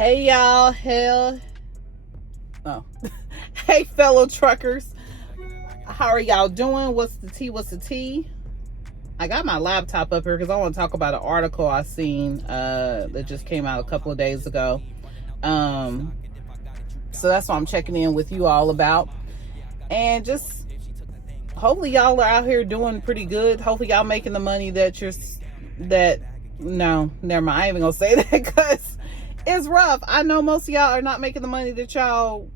Hey y'all, oh. Hey fellow truckers, how are y'all doing? What's the tea? I got my laptop up here because I want to talk about an article I seen that just came out a couple of days ago. So that's what I'm checking in with you all about, and just hopefully y'all are out here doing pretty good. Hopefully y'all making the money no, never mind, I ain't even gonna say that because it's rough. I know most of y'all are not making the money that y'all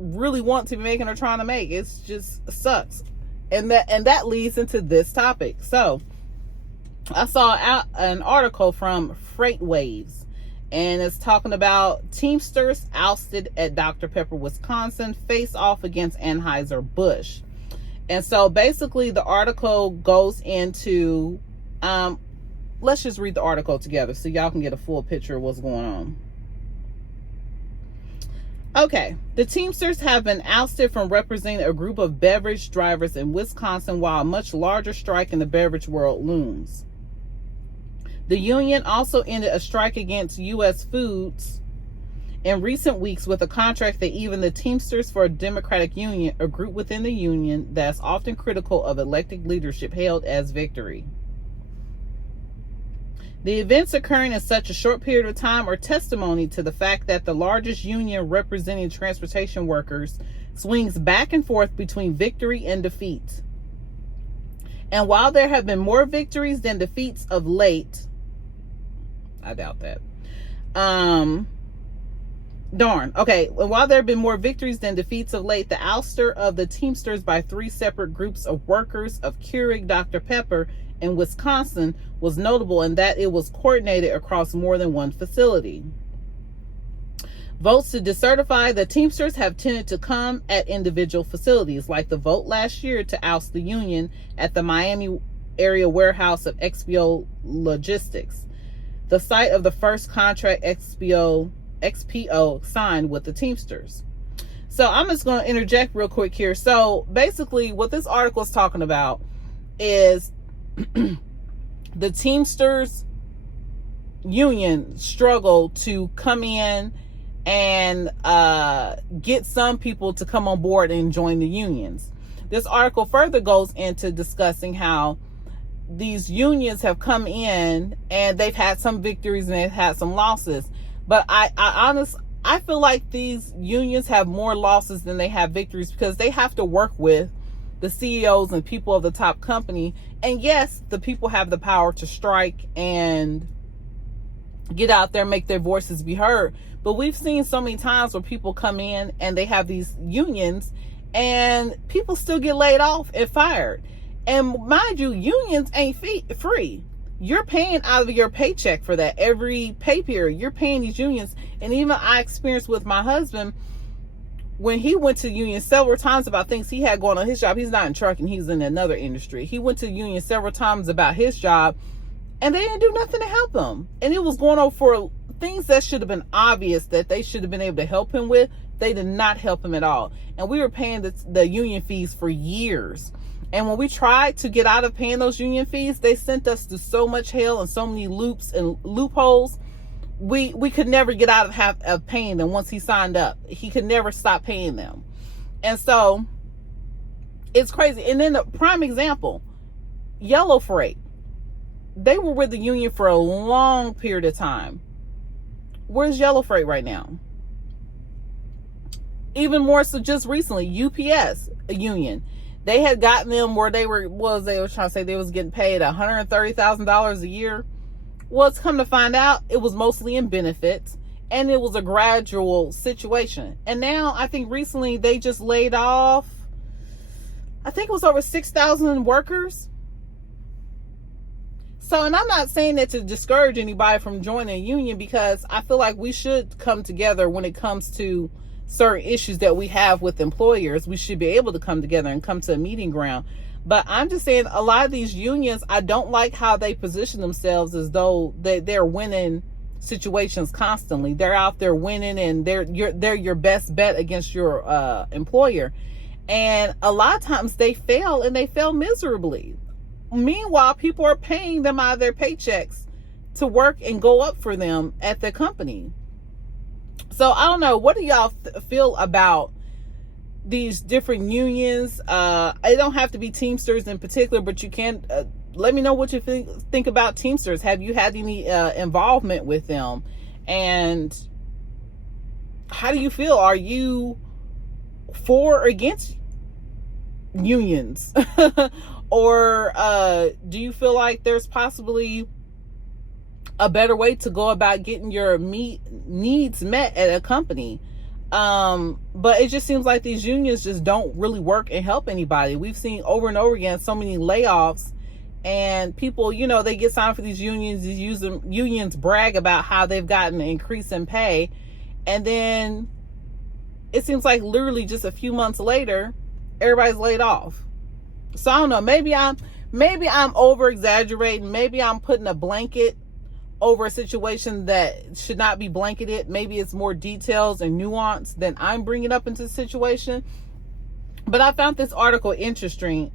really want to be making or trying to make. It's just sucks. And that leads into this topic. So I saw an article from Freight Waves, and it's talking about Teamsters ousted at Dr. Pepper, Wisconsin, face off against Anheuser-Busch. And so basically the article goes into, let's just read the article together so y'all can get a full picture of what's going on. Okay, the Teamsters have been ousted from representing a group of beverage drivers in Wisconsin while a much larger strike in the beverage world looms. The union also ended a strike against U.S. Foods in recent weeks with a contract that even the Teamsters for a Democratic Union, a group within the union that's often critical of elected leadership, hailed as victory. The events occurring in such a short period of time are testimony to the fact that the largest union representing transportation workers swings back and forth between victory and defeat. And while there have been more victories than defeats of late, I doubt that. While there have been more victories than defeats of late, the ouster of the Teamsters by three separate groups of workers of Keurig Dr. Pepper in Wisconsin was notable in that it was coordinated across more than one facility. Votes to decertify the Teamsters have tended to come at individual facilities, like the vote last year to oust the union at the Miami area warehouse of XPO Logistics, the site of the first contract XPO signed with the Teamsters. So I'm just going to interject real quick here. So basically what this article is talking about is the Teamsters union struggled to come in and get some people to come on board and join the unions. This article further goes into discussing how these unions have come in and they've had some victories and they've had some losses. But I feel like these unions have more losses than they have victories because they have to work with the CEOs and people of the top company. And yes, the people have the power to strike and get out there and make their voices be heard. But we've seen so many times where people come in and they have these unions and people still get laid off and fired. And mind you, unions ain't free. You're paying out of your paycheck for that every pay period. You're paying these unions. And even I experienced with my husband, when he went to union several times about things he had going on his job. He's not in trucking, he's in another industry. He went to the union several times about his job and they didn't do nothing to help him. And it was going on for things that should have been obvious that they should have been able to help him with. They did not help him at all. And we were paying the union fees for years. And when we tried to get out of paying those union fees, they sent us to so much hell and so many loops and loopholes. We could never get out of paying them once he signed up. He could never stop paying them. And so it's crazy. And then the prime example, Yellow Freight. They were with the union for a long period of time. Where's Yellow Freight right now? Even more so just recently, UPS, a union. They had gotten them where they were trying to say they was getting paid $130,000 a year. Well, it's come to find out it was mostly in benefits and it was a gradual situation. And now I think recently they just laid off, I think it was over 6,000 workers. So, and I'm not saying that to discourage anybody from joining a union because I feel like we should come together when it comes to certain issues that we have with employers. We should be able to come together and come to a meeting ground. But I'm just saying a lot of these unions, I don't like how they position themselves as though they're winning situations constantly. They're out there winning and they're your best bet against your employer. And a lot of times they fail and they fail miserably. Meanwhile, people are paying them out of their paychecks to work and go up for them at their company. So I don't know. What do y'all feel about these different unions? It don't have to be Teamsters in particular, but you can let me know what you think about Teamsters. Have you had any involvement with them? And how do you feel? Are you for or against unions? Or do you feel like there's possibly a better way to go about getting your needs met at a company? But it just seems like these unions just don't really work and help anybody. We've seen over and over again so many layoffs, and people, you know, they get signed for these unions. These unions brag about how they've gotten an increase in pay, and then it seems like literally just a few months later, everybody's laid off. So I don't know. Maybe I'm over exaggerating. Maybe I'm putting a blanket over a situation that should not be blanketed. Maybe it's more details and nuance than I'm bringing up into the situation. But I found this article interesting,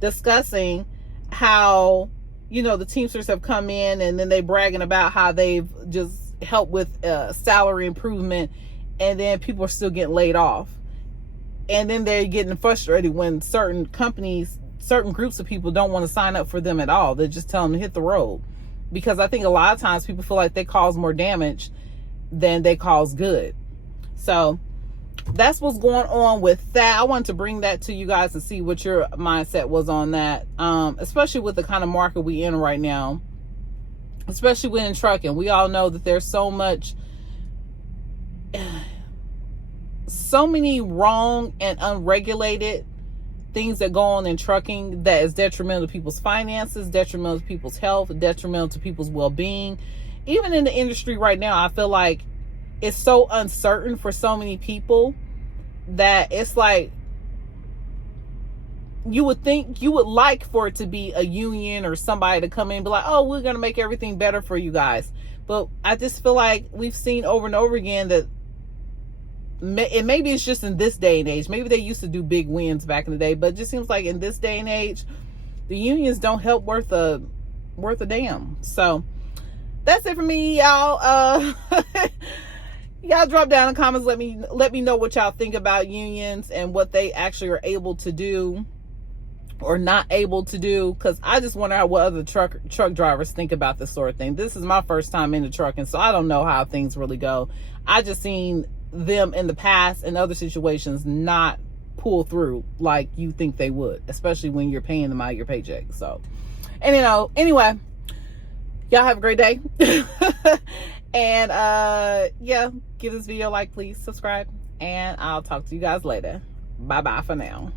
discussing how, you know, the Teamsters have come in and then they bragging about how they've just helped with salary improvement, and then people are still getting laid off. And then they're getting frustrated when certain companies, certain groups of people don't want to sign up for them at all. They just tell them to hit the road. Because I think a lot of times people feel like they cause more damage than they cause good. So that's what's going on with that. I wanted to bring that to you guys to see what your mindset was on that. Especially with the kind of market we in right now. Especially within trucking. We all know that there's so many wrong and unregulated things that go on in trucking that is detrimental to people's finances, detrimental to people's health, detrimental to people's well-being. Even in the industry right now, I feel like it's so uncertain for so many people that it's like you would think, you would like for it to be a union or somebody to come in and be like, oh, we're going to make everything better for you guys. But I just feel like we've seen over and over again that and maybe it's just in this day and age. Maybe they used to do big wins back in the day, but it just seems like in this day and age, the unions don't help worth a damn. So that's it for me, y'all. Y'all drop down in the comments. Let me know what y'all think about unions and what they actually are able to do or not able to do. Because I just wonder what other truck drivers think about this sort of thing. This is my first time into trucking, so I don't know how things really go. I just seen them in the past and other situations not pull through like you think they would, especially when you're paying them out of your paycheck. So, and anyway, y'all have a great day. And yeah, give this video a like, please subscribe, and I'll talk to you guys later. Bye bye for now.